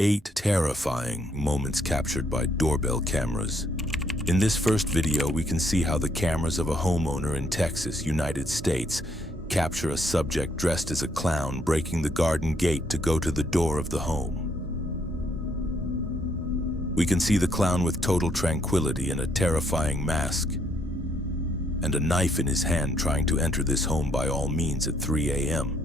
8 terrifying moments captured by doorbell cameras. In this first video, we can see how the cameras of a homeowner in Texas, United States, capture a subject dressed as a clown breaking the garden gate to go to the door of the home. We can see the clown with total tranquility and a terrifying mask, and a knife in his hand trying to enter this home by all means at 3 a.m.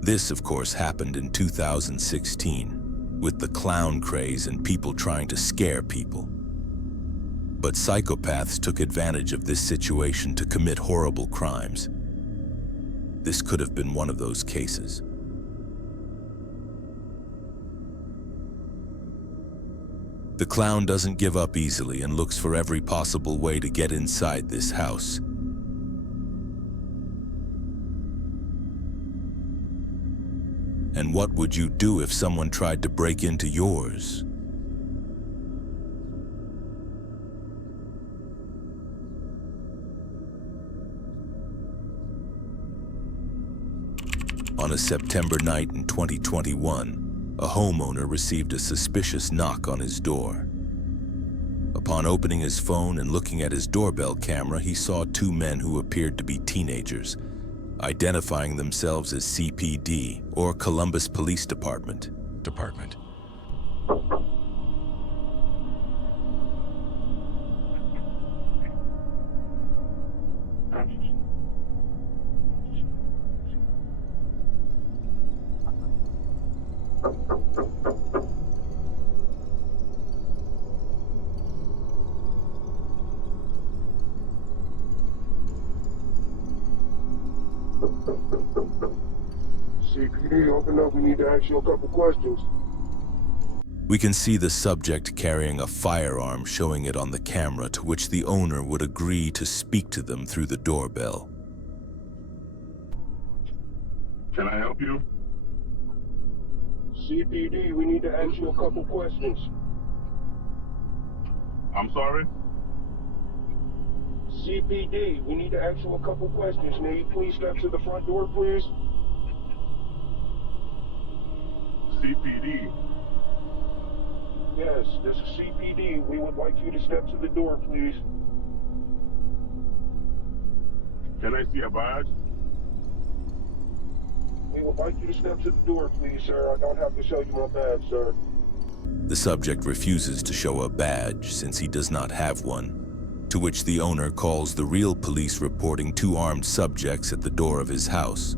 This, of course, happened in 2016, with the clown craze and people trying to scare people. But psychopaths took advantage of this situation to commit horrible crimes. This could have been one of those cases. The clown doesn't give up easily and looks for every possible way to get inside this house. And what would you do if someone tried to break into yours? On a September night in 2021, a homeowner received a suspicious knock on his door. Upon opening his phone and looking at his doorbell camera, he saw 2 men who appeared to be teenagers, identifying themselves as CPD, or Columbus Police Department. CPD, open up. We need to ask you a couple questions. We can see the subject carrying a firearm, showing it on the camera, to which the owner would agree to speak to them through the doorbell. Can I help you? CPD, we need to ask you a couple questions. I'm sorry? CPD, we need to ask you a couple questions. May you please step to the front door, please? CPD. Yes, this is CPD. We would like you to step to the door, please. Can I see a badge? We would like you to step to the door, please, sir. I don't have to show you my badge, sir. The subject refuses to show a badge since he does not have one, to which the owner calls the real police, reporting 2 armed subjects at the door of his house.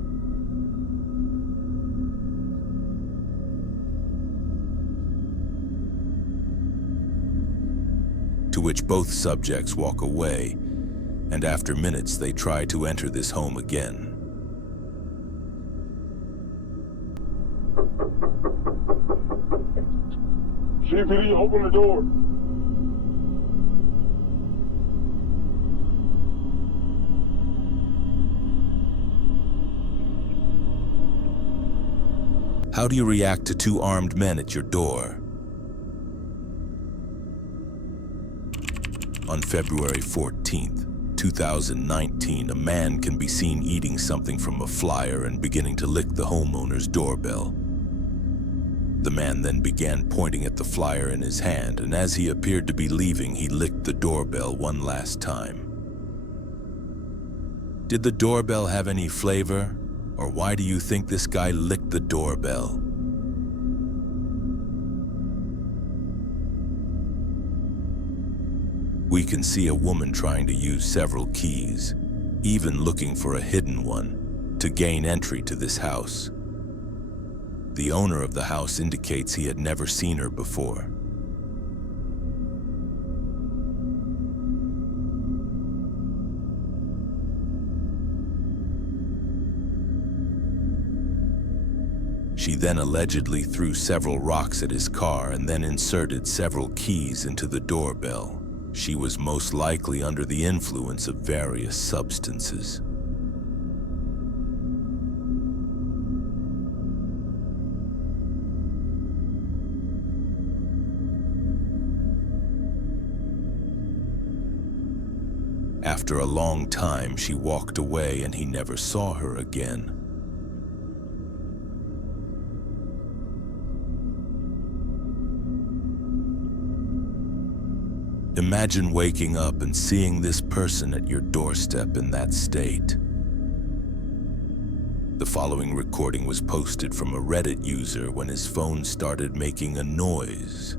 To which both subjects walk away, and after minutes they try to enter this home again. CPD, open the door. How do you react to 2 armed men at your door? On February 14th, 2019, a man can be seen eating something from a flyer and beginning to lick the homeowner's doorbell. The man then began pointing at the flyer in his hand, and as he appeared to be leaving, he licked the doorbell one last time. Did the doorbell have any flavor? Or why do you think this guy licked the doorbell? We can see a woman trying to use several keys, even looking for a hidden one, to gain entry to this house. The owner of the house indicates he had never seen her before. She then allegedly threw several rocks at his car and then inserted several keys into the doorbell. She was most likely under the influence of various substances. After a long time, she walked away and he never saw her again. Imagine waking up and seeing this person at your doorstep in that state. The following recording was posted from a Reddit user when his phone started making a noise,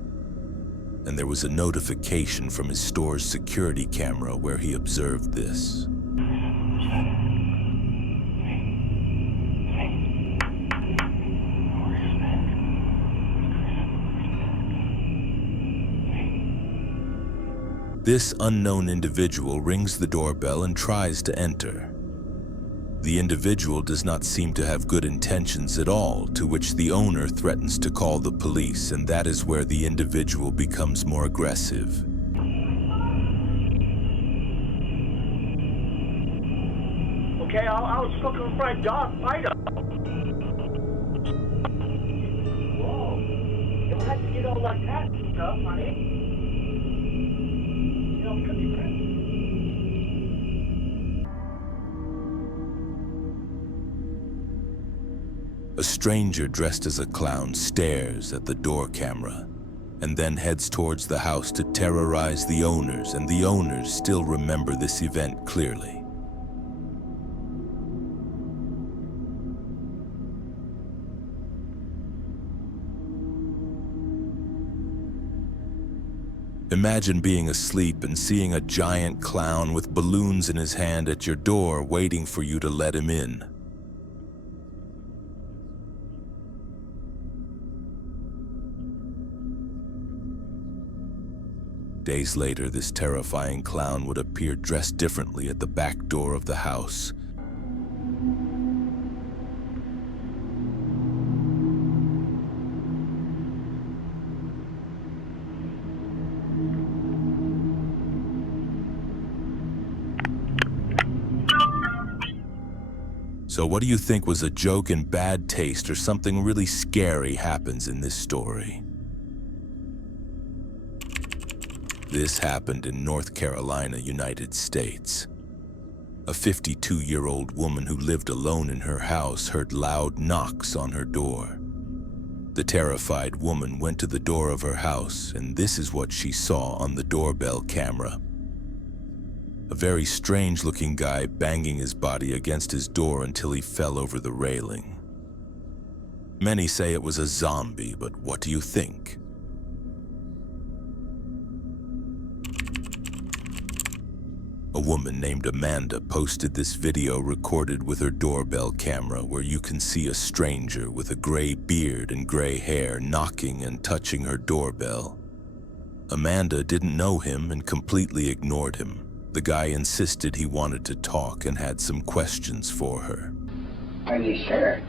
and there was a notification from his store's security camera where he observed this. This unknown individual rings the doorbell and tries to enter. The individual does not seem to have good intentions at all, to which the owner threatens to call the police, and that is where the individual becomes more aggressive. Okay, I was looking for a dog fighter. Whoa. You don't have to get all like that and stuff, honey. You know, we could be friends. A stranger dressed as a clown stares at the door camera and then heads towards the house to terrorize the owners, and the owners still remember this event clearly. Imagine being asleep and seeing a giant clown with balloons in his hand at your door waiting for you to let him in. Days later, this terrifying clown would appear dressed differently at the back door of the house. So what do you think was a joke in bad taste, or something really scary happens in this story? This happened in North Carolina, United States. A 52-year-old woman who lived alone in her house heard loud knocks on her door. The terrified woman went to the door of her house, and this is what she saw on the doorbell camera. A very strange-looking guy banging his body against his door until he fell over the railing. Many say it was a zombie, but what do you think? A woman named Amanda posted this video recorded with her doorbell camera, where you can see a stranger with a gray beard and gray hair knocking and touching her doorbell. Amanda didn't know him and completely ignored him. The guy insisted he wanted to talk and had some questions for her. Are you sure?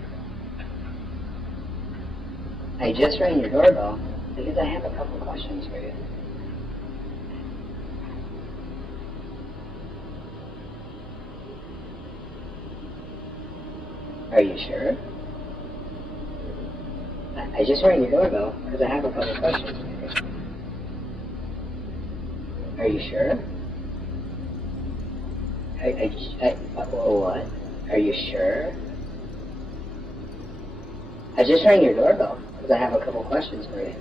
I just rang your doorbell because I have a couple questions for you. Are you sure? I just rang your doorbell because I have a couple questions for you. Are you sure? What? Are you sure? I just rang your doorbell because I have a couple questions for you.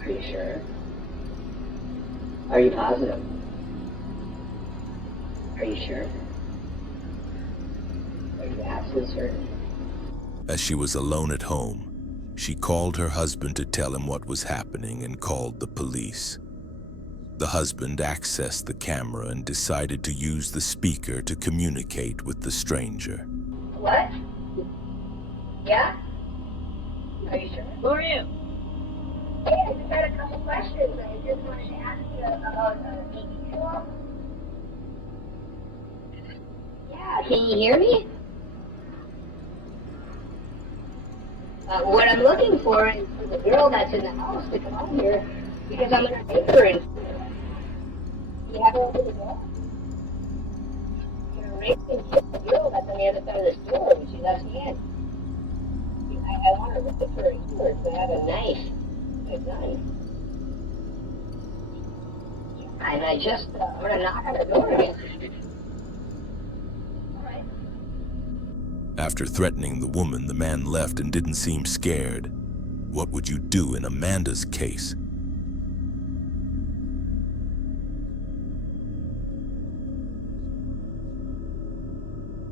Are you sure? Are you positive? Are you sure? Are you absolutely certain? As she was alone at home, she called her husband to tell him what was happening and called the police. The husband accessed the camera and decided to use the speaker to communicate with the stranger. What? Yeah? Are you sure? Who are you? Hey, I just had a couple questions. I just wanted to ask you about maybe two. Yeah, can you hear me? What I'm looking for is for the girl that's in the house to come out here because I'm going to take her in. You have her over the door? You're raping the girl that's on the other side of the store when she lets me in. I want to rape her here, so I have a knife, a gun. And I just, I'm gonna knock on the door again. Alright. After threatening the woman, the man left and didn't seem scared. What would you do in Amanda's case?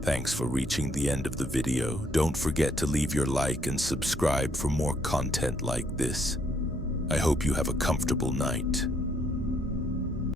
Thanks for reaching the end of the video. Don't forget to leave your like and subscribe for more content like this. I hope you have a comfortable night.